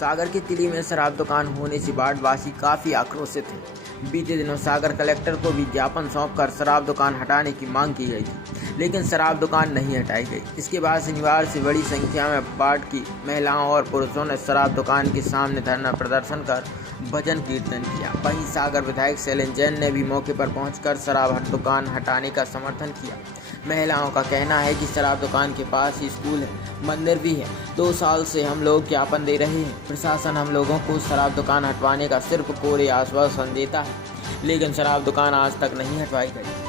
सागर के तिली में शराब दुकान होने से वार्डवासी काफ़ी आक्रोशित हैं। बीते दिनों सागर कलेक्टर को भी ज्ञापन सौंपकर शराब दुकान हटाने की मांग की गई थी, लेकिन शराब दुकान नहीं हटाई गई। इसके बाद शनिवार से बड़ी संख्या में वार्ड की महिलाओं और पुरुषों ने शराब दुकान के सामने धरना प्रदर्शन कर भजन कीर्तन किया। वहीं सागर विधायक शैलेंद्र जैन ने भी मौके पर पहुंचकर शराब दुकान हटाने का समर्थन किया। महिलाओं का कहना है कि शराब दुकान के पास ही स्कूल है, मंदिर भी है। 2 साल से हम लोग ज्ञापन दे रहे हैं। प्रशासन हम लोगों को शराब दुकान हटवाने का सिर्फ कोरे आश्वासन देता है, लेकिन शराब दुकान आज तक नहीं हटवाई गई।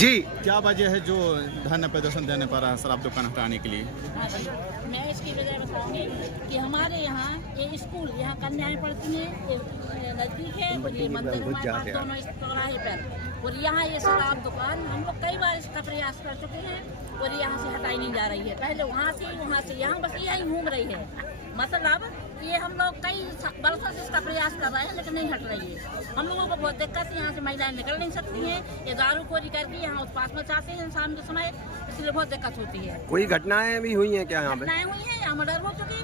जी, क्या वजह है जो धरना प्रदर्शन देने पर रहा है शराब दुकान हटाने के लिए? मैं इसकी वजह बताऊंगी कि हमारे यहाँ ये स्कूल यहाँ कन्याएं पढ़ती हैं, नजदीक है और ये मंदिर हमारे पास दोनों इस चौराहे पर, और यहाँ ये शराब दुकान हम लोग कई बार इसका प्रयास कर चुके हैं और यहाँ से हटाई नहीं जा रही है। पहले वहाँ से यहाँ बस यही घूम रही है। मतलब ये हम लोग कई वर्षों से इसका प्रयास कर रहे हैं लेकिन नहीं हट रही है। हम लोगों को बहुत दिक्कत है, यहाँ से महिलाएं निकल नहीं सकती हैं। ये दारूखोरी करके यहाँ उत्पात मचाते हैं शाम के समय, इसलिए बहुत दिक्कत होती है। कोई घटनाएं भी हुई हैं क्या यहाँ पे? घटनाएं हुई हैं, यहाँ मर्डर हो चुके।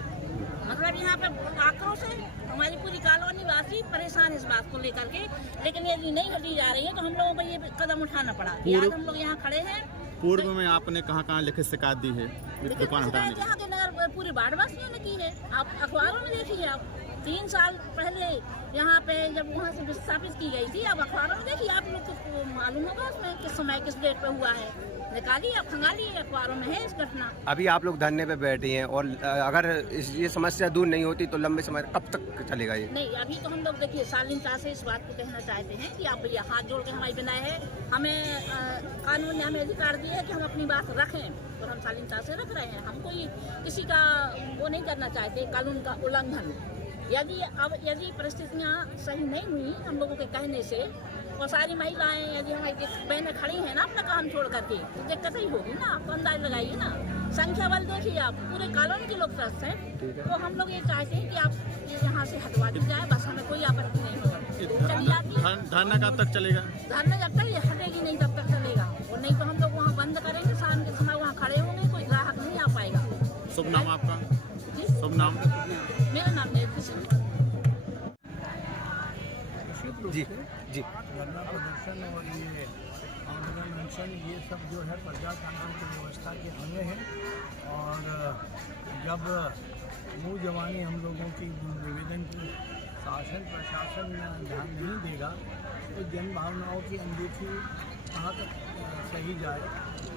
मतलब यहाँ पे आक्रोश है, हमारी पूरी कॉलोनी वासी परेशान है इस बात को लेकर के, लेकिन यदि नहीं हटी जा रही है तो हम लोगों को ये कदम उठाना पड़ा। आज हम लोग यहाँ खड़े हैं। पूर्व में आपने कहाँ लिखित शिकायत दी है दुकान हटाने की? यहाँ के नगर पूरे वार्डवासियों ने की है। आप अखबारों में देखिए, आप 3 साल पहले यहाँ पे जब वहाँ से विस्थापित की गई थी, अब अखबारों में देखिए, आप लोग को मालूम होगा उसमें किस समय किस डेट पे हुआ है। निकालिए, आप खंगालिए, अखबारों में है इस घटना। अभी आप लोग धरने पे बैठे हैं और अगर ये समस्या दूर नहीं होती तो लंबे समय कब तक चलेगा ये? नहीं, अभी तो हम लोग देखिए शालीनता से इस बात को कहना चाहते हैं कि आप भैया हाथ जोड़ के हमारी बिनाए है, हमें कानून ने हमें अधिकार दिया है कि हम अपनी बात रखें और हम शालीनता से रख रहे हैं। हम कोई किसी का वो नहीं करना चाहते, कानून का उल्लंघन। यदि परिस्थितियाँ सही नहीं हुई हम लोगों के कहने से, और सारी महिलाएं यदि हमारी बहनें खड़ी हैं ना अपना काम छोड़ करके, तो दिक्कत ही होगी ना। आप अंदाज लगाइए ना, संख्या बल देखिए, आप पूरे कॉलोनी के लोग त्रस्त हैं। तो हम लोग ये चाहते हैं कि आप यहाँ से हटवा दी जाए, बस हमें कोई आपत्ति नहीं होगा। चली जाती है। धरना कब तक चलेगा? धरना जब तक ये हटेगी नहीं तब तक चलेगा, और नहीं तो हम लोग वहाँ बंद करेंगे, शाम के समय वहाँ खड़े होंगे, कोई ग्राहक नहीं आ पाएगा। शुभ नाम आपका? जी, शुभ नाम? मेरा नाम है जी जी। धरना प्रदर्शन और ये आंदोलन अनशन ये सब जो है प्रजातंत्र की व्यवस्था के अंग हैं, और जब मुँह जवानी हम लोगों की निवेदन की शासन प्रशासन ध्यान नहीं देगा तो जन भावनाओं की अनदेखी कहाँ तक सही जाए,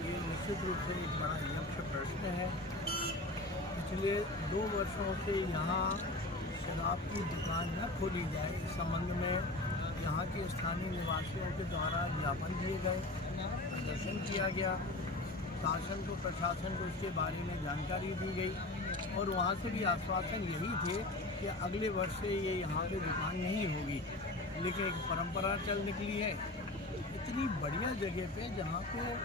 ये निश्चित रूप से एक बड़ा यक्ष प्रश्न है। पिछले 2 वर्षों से यहाँ शराब की दुकान न खोली जाए, इस संबंध में यहाँ के स्थानीय निवासियों के द्वारा ज्ञापन दिए गए, प्रदर्शन किया गया, शासन को प्रशासन को इसके बारे में जानकारी दी गई, और वहाँ से भी आश्वासन यही थे कि अगले वर्ष से ये यहाँ पे दुकान नहीं होगी। लेकिन एक परंपरा चल निकली है। इतनी बढ़िया जगह पे जहाँ पे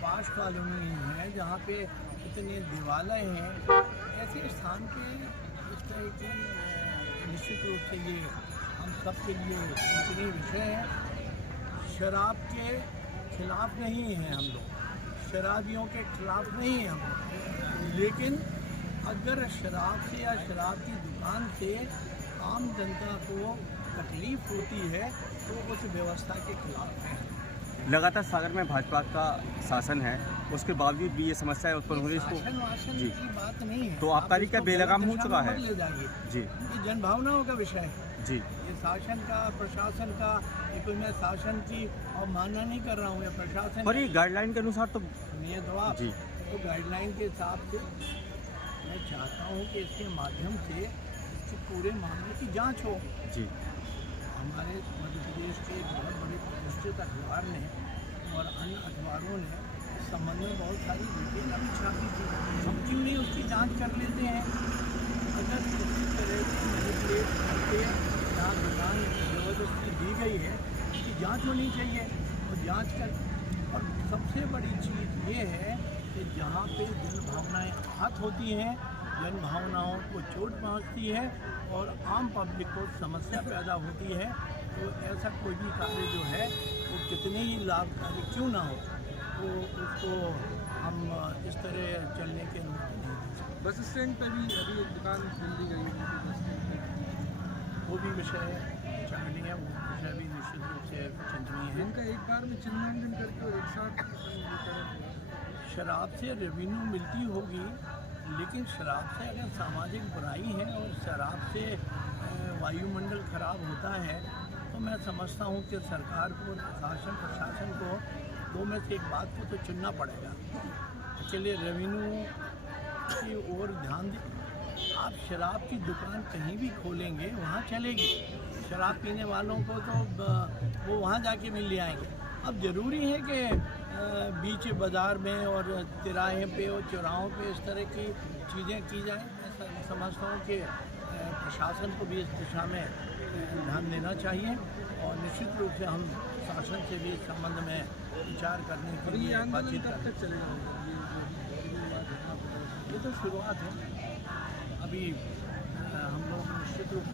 पाश कॉलोनी है, जहाँ पे इतने दिवालय हैं, ऐसे स्थान पे इस तरह की निश्चित रूप से ये हम सब के लिए चिंतनीय विषय है। शराब के खिलाफ नहीं हैं हम लोग, शराबियों के खिलाफ नहीं हैं हम लोग, लेकिन अगर शराब से या शराब की दुकान से आम जनता को तकलीफ होती है तो उस व्यवस्था के खिलाफ है। लगातार सागर में भाजपा का शासन है, उसके बावजूद भी ये समस्या है उत्पन्न हो रही है। शासन जी की बात नहीं है। तो आबकारी का बेलगाम हो चुका है। ले जाइए जी, ये जनभावनाओं का विषय है जी। ये शासन का प्रशासन का, ये कोई मैं शासन की अवमानना नहीं कर रहा हूँ या प्रशासन, पर ये गाइडलाइन के अनुसार तो सुनिए तो आप जी। तो गाइडलाइन के हिसाब से मैं चाहता हूँ कि इसके माध्यम से इसके पूरे मामले की जांच हो। जी। हमारे मध्य प्रदेश के बहुत बड़े प्रतिष्ठित अखबार ने और अन्य अखबारों ने इस संबंध में बहुत सारी डिटेल अभी छापी थी। हम क्यों नहीं उसकी जांच कर लेते हैं? अगर किसी तरह की मैनिपुलेट करके यहाँ दुकान ज़बरदस्ती दी गई है, उसकी जांच होनी चाहिए और जांच कर। और सबसे बड़ी चीज़ ये है कि जहाँ पे जन भावनाएँ आहत होती हैं, जन भावनाओं को चोट पहुँचती है और आम पब्लिक को समस्या पैदा होती है, तो ऐसा कोई भी कार्य जो है वो कितने ही लाभकारी क्यों ना हो, तो उसको हम इस तरह चलने की अनुमति नहीं दे सकते। बस स्टैंड पे भी अभी एक दुकान खोल दी गई है, वो भी विषय चिंतनीय है, वो विषय भी निश्चित रूप से चिंतनीय है। इनका एक बार में चिन्हांकन करके और एक साथ शराब से रेवेन्यू मिलती होगी, लेकिन शराब से अगर सामाजिक बुराई है और शराब से वायुमंडल खराब होता है, तो मैं समझता हूँ कि सरकार को, शासन प्रशासन को दो में से एक बात को तो चुनना पड़ेगा। चलिए रेवेन्यू की ओर ध्यान दें। आप शराब की दुकान कहीं भी खोलेंगे वहाँ चलेगी, शराब पीने वालों को तो वो वहाँ जाके भी ले आएंगे। अब ज़रूरी है कि बीच बाज़ार में और तिराहे पे और चौराहों पे इस तरह की चीज़ें की जाएं। मैं समझता हूँ कि प्रशासन को भी इस दिशा में ध्यान देना चाहिए और निश्चित रूप से हम शासन से भी इस संबंध में विचार करने के लिए बातचीत कब तक चलेगा? ये तो शुरुआत है, अभी हम लोग निश्चित रूप